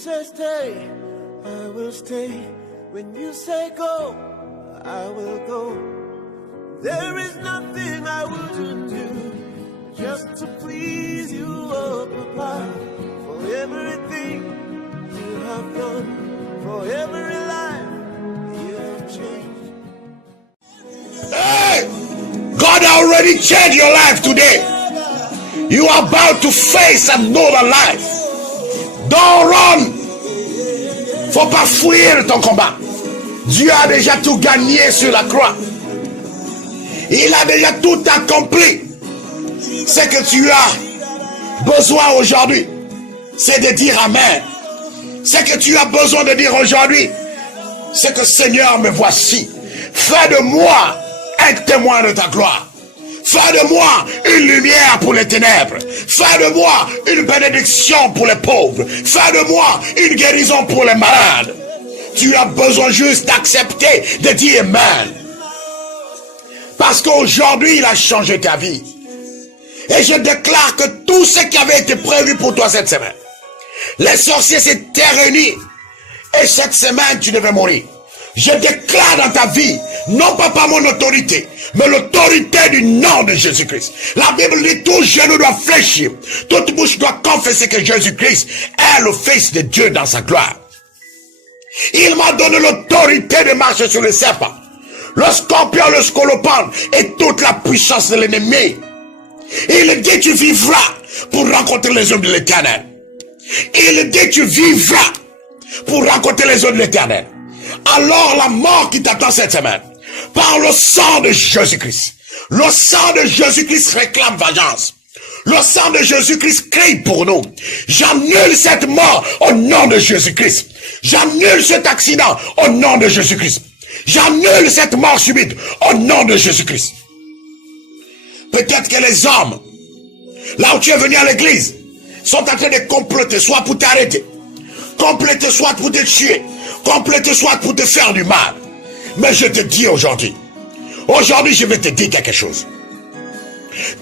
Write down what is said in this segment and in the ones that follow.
say stay, I will stay. When you say go, I will go. There is nothing I wouldn't do just to please you, oh Papa. For everything you have done, for every life you have changed. Hey! God already changed your life today. You are about to face another life. Don't run. Faut pas fuir ton combat. Dieu a déjà tout gagné sur la croix. Il a déjà tout accompli. Ce que tu as besoin aujourd'hui, c'est de dire Amen. Ce que tu as besoin de dire aujourd'hui, c'est que Seigneur, me voici. Fais de moi un témoin de ta gloire. Fais de moi une lumière pour les ténèbres. Fais de moi une bénédiction pour les pauvres. Fais de moi une guérison pour les malades. Tu as besoin juste d'accepter, de dire Amen. Parce qu'aujourd'hui, il a changé ta vie. Et je déclare que tout ce qui avait été prévu pour toi cette semaine, les sorciers s'étaient réunis. Et cette semaine, tu devais mourir. Je déclare dans ta vie, non pas par mon autorité, mais l'autorité du nom de Jésus-Christ. La Bible dit, tout genou doit fléchir, toute bouche doit confesser que Jésus-Christ est le Fils de Dieu dans sa gloire. Il m'a donné l'autorité de marcher sur les serpents, le scorpion, le scolopendre et toute la puissance de l'ennemi. Il dit, tu vivras pour rencontrer les hommes de l'Éternel. Il dit, tu vivras pour rencontrer les hommes de l'Éternel. Alors la mort qui t'attend cette semaine, par le sang de Jésus-Christ, le sang de Jésus-Christ réclame vengeance. Le sang de Jésus-Christ crie pour nous. J'annule cette mort au nom de Jésus-Christ. J'annule cet accident au nom de Jésus-Christ. J'annule cette mort subite au nom de Jésus-Christ. Peut-être que les hommes, là où tu es venu à l'église, sont en train de comploter, soit pour t'arrêter, compléter soit pour te tuer, compléter soit pour te faire du mal. Mais je te dis aujourd'hui, je vais te dire quelque chose.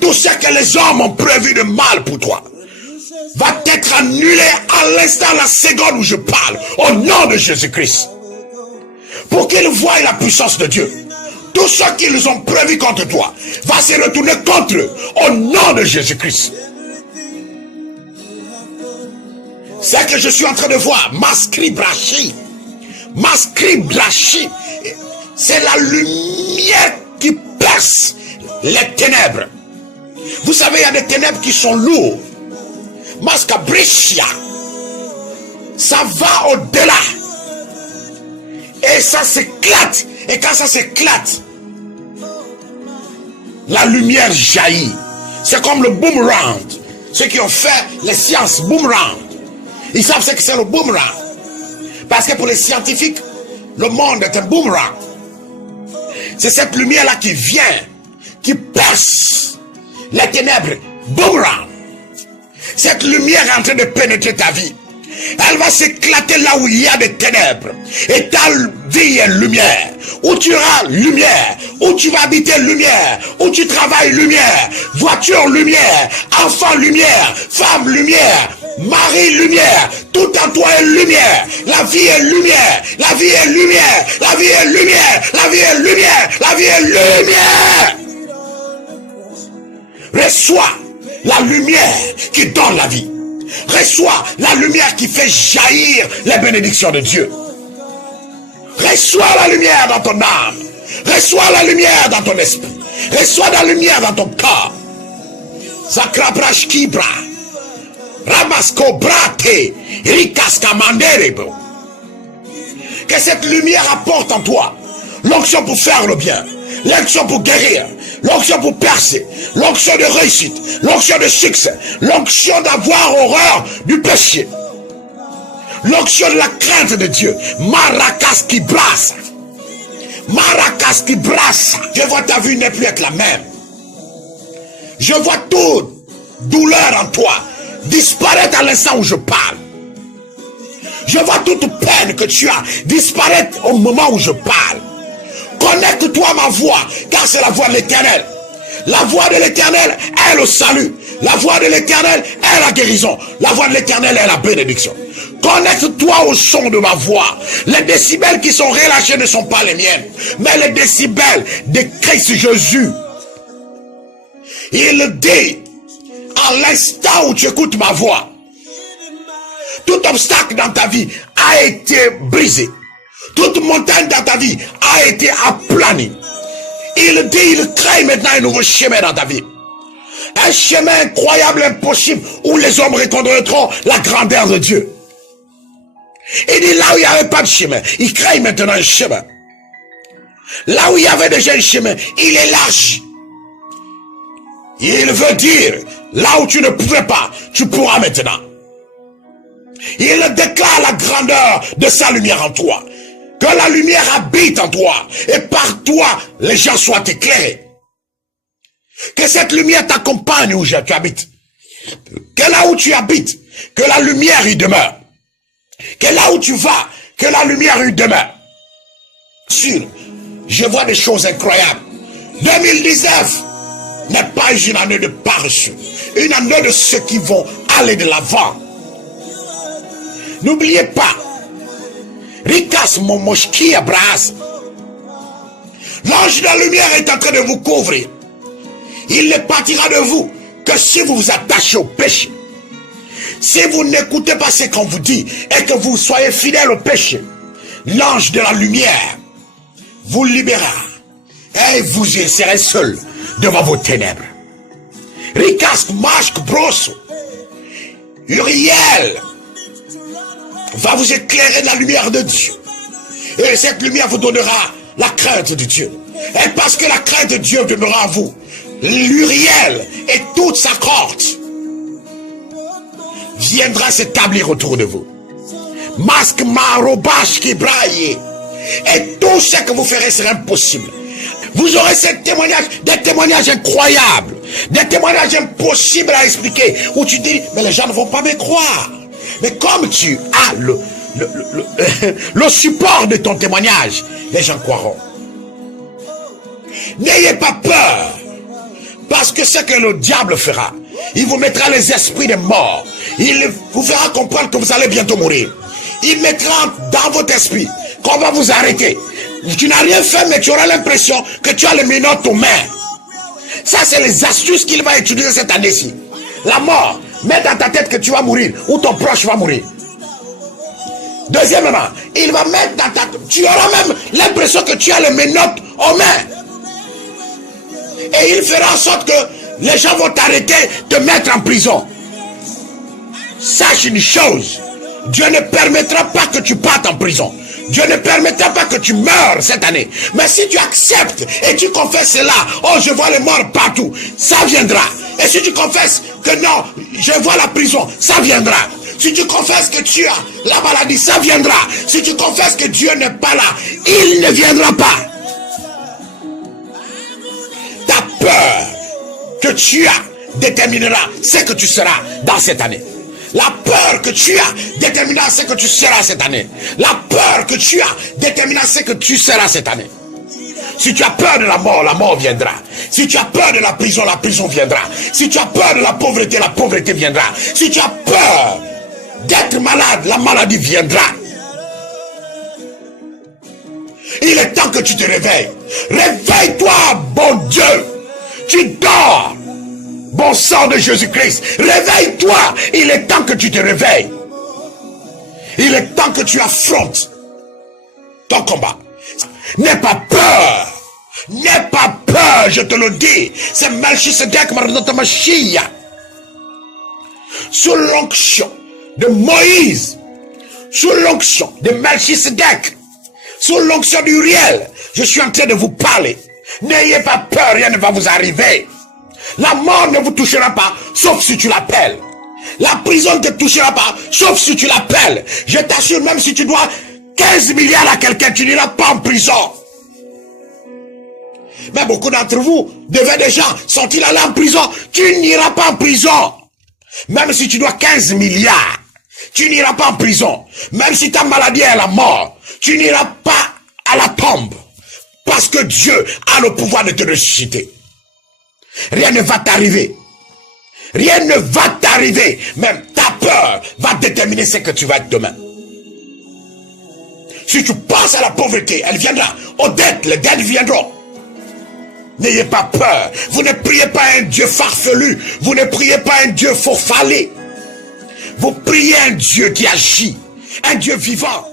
Tout ce que les hommes ont prévu de mal pour toi va être annulé à l'instant, la seconde où je parle, au nom de Jésus-Christ. Pour qu'ils voient la puissance de Dieu. Tout ce qu'ils ont prévu contre toi va se retourner contre eux, au nom de Jésus-Christ. C'est que je suis en train de voir, Mascribrachi, c'est la lumière qui perce les ténèbres. Vous savez, il y a des ténèbres qui sont lourdes. Mascabrichia, ça va au-delà. Et ça s'éclate. Et quand ça s'éclate, la lumière jaillit. C'est comme le boomerang. Ceux qui ont fait les sciences boomerang, ils savent ce que c'est le boomerang. Parce que pour les scientifiques, le monde est un boomerang. C'est cette lumière-là qui vient, qui perce les ténèbres. Boomerang. Cette lumière est en train de pénétrer ta vie. Elle va s'éclater là où il y a des ténèbres. Et ta vie est lumière. Où tu auras lumière. Où tu vas habiter lumière. Où tu travailles lumière. Voiture lumière. Enfant lumière. Femme lumière. Mari lumière. Tout en toi est lumière. La vie est lumière. La vie est lumière. La vie est lumière. La vie est lumière. La vie est lumière. Reçois la lumière qui donne la vie. Reçois la lumière qui fait jaillir les bénédictions de Dieu. Reçois la lumière dans ton âme. Reçois la lumière dans ton esprit. Reçois la lumière dans ton corps. Zakrabrash kibra. Ramasko brate. Rikaska manderebo. Que cette lumière apporte en toi l'onction pour faire le bien, l'onction pour guérir, l'onction pour percer, l'onction de réussite, l'onction de succès, l'onction d'avoir horreur du péché, l'onction de la crainte de Dieu. Maracas qui brasse. Maracas qui brasse. Je vois ta vie n'est plus être la même. Je vois toute douleur en toi disparaître à l'instant où je parle. Je vois toute peine que tu as disparaître au moment où je parle. Connecte-toi à ma voix, car c'est la voix de l'Éternel. La voix de l'Éternel est le salut. La voix de l'Éternel est la guérison. La voix de l'Éternel est la bénédiction. Connecte-toi au son de ma voix. Les décibels qui sont relâchés ne sont pas les miennes, mais les décibels de Christ Jésus. Il dit, à l'instant où tu écoutes ma voix, tout obstacle dans ta vie a été brisé. Toute montagne dans ta vie a été aplanie. Il dit, il crée maintenant un nouveau chemin dans ta vie. Un chemin incroyable, impossible, où les hommes reconnaîtront la grandeur de Dieu. Il dit, là où il n'y avait pas de chemin, il crée maintenant un chemin. Là où il y avait déjà un chemin, il est large. Il veut dire, là où tu ne pouvais pas, tu pourras maintenant. Il déclare la grandeur de sa lumière en toi. Que la lumière habite en toi. Et par toi, les gens soient éclairés. Que cette lumière t'accompagne où tu habites. Que là où tu habites, que la lumière y demeure. Que là où tu vas, que la lumière y demeure. Sûr, je vois des choses incroyables. 2019 n'est pas une année de paresseux. Une année de ceux qui vont aller de l'avant. N'oubliez pas, Rikas Momoshki Abras, l'ange de la lumière est en train de vous couvrir. Il ne partira de vous que si vous vous attachez au péché. Si vous n'écoutez pas ce qu'on vous dit et que vous soyez fidèle au péché, l'ange de la lumière vous libérera et vous y serez seul devant vos ténèbres. Rikas Mashk Brosso, Uriel va vous éclairer de la lumière de Dieu. Et cette lumière vous donnera la crainte de Dieu. Et parce que la crainte de Dieu demeurera à vous, l'Uriel et toute sa cohorte viendra s'établir autour de vous. Masque Marobash qui braille. Et tout ce que vous ferez sera impossible. Vous aurez des témoignages incroyables, des témoignages impossibles à expliquer, où tu dis, mais les gens ne vont pas me croire. Mais comme tu as le support de ton témoignage, les gens croiront. N'ayez pas peur, parce que ce que le diable fera, il vous mettra les esprits des morts. Il vous fera comprendre que vous allez bientôt mourir. Il mettra dans votre esprit qu'on va vous arrêter. Tu n'as rien fait, mais tu auras l'impression que tu as les menottes aux mains. Ça, c'est les astuces qu'il va utiliser cette année-ci. La mort. Mets dans ta tête que tu vas mourir ou ton proche va mourir. Deuxièmement, il va mettre dans ta tête, tu auras même l'impression que tu as les menottes aux mains. Et il fera en sorte que les gens vont t'arrêter, te mettre en prison. Sache une chose, Dieu ne permettra pas que tu partes en prison. Dieu ne permettra pas que tu meurs cette année. Mais si tu acceptes et tu confesses cela, oh je vois les morts partout, ça viendra. Et si tu confesses que non, je vois la prison, ça viendra. Si tu confesses que tu as la maladie, ça viendra. Si tu confesses que Dieu n'est pas là, il ne viendra pas. Ta peur que tu as déterminera ce que tu seras dans cette année. La peur que tu as déterminera ce que tu seras cette année. La peur que tu as déterminera ce que tu seras cette année. Si tu as peur de la mort viendra. Si tu as peur de la prison viendra. Si tu as peur de la pauvreté viendra. Si tu as peur d'être malade, la maladie viendra. Il est temps que tu te réveilles. Réveille-toi, bon Dieu. Tu dors. Bon sang de Jésus-Christ, réveille-toi. Il est temps que tu te réveilles. Il est temps que tu affrontes ton combat. N'aie pas peur. N'aie pas peur, je te le dis. C'est Melchisedec Marnotamachia. Sous l'onction de Moïse, sous l'onction de Melchisedec, sous l'onction d'Uriel, je suis en train de vous parler. N'ayez pas peur, rien ne va vous arriver. La mort ne vous touchera pas, sauf si tu l'appelles. La prison ne te touchera pas, sauf si tu l'appelles. Je t'assure, même si tu dois 15 milliards à quelqu'un, tu n'iras pas en prison. Mais beaucoup d'entre vous, des gens, sont-ils allés en prison? Tu n'iras pas en prison. Même si tu dois 15 milliards, tu n'iras pas en prison. Même si ta maladie est à la mort, tu n'iras pas à la tombe. Parce que Dieu a le pouvoir de te ressusciter. Rien ne va t'arriver. Rien ne va t'arriver. Même ta peur va déterminer ce que tu vas être demain. Si tu penses à la pauvreté, elle viendra. Aux dettes, les dettes viendront. N'ayez pas peur. Vous ne priez pas un Dieu farfelu. Vous ne priez pas un Dieu faux-fallé. Vous priez un Dieu qui agit. Un Dieu vivant.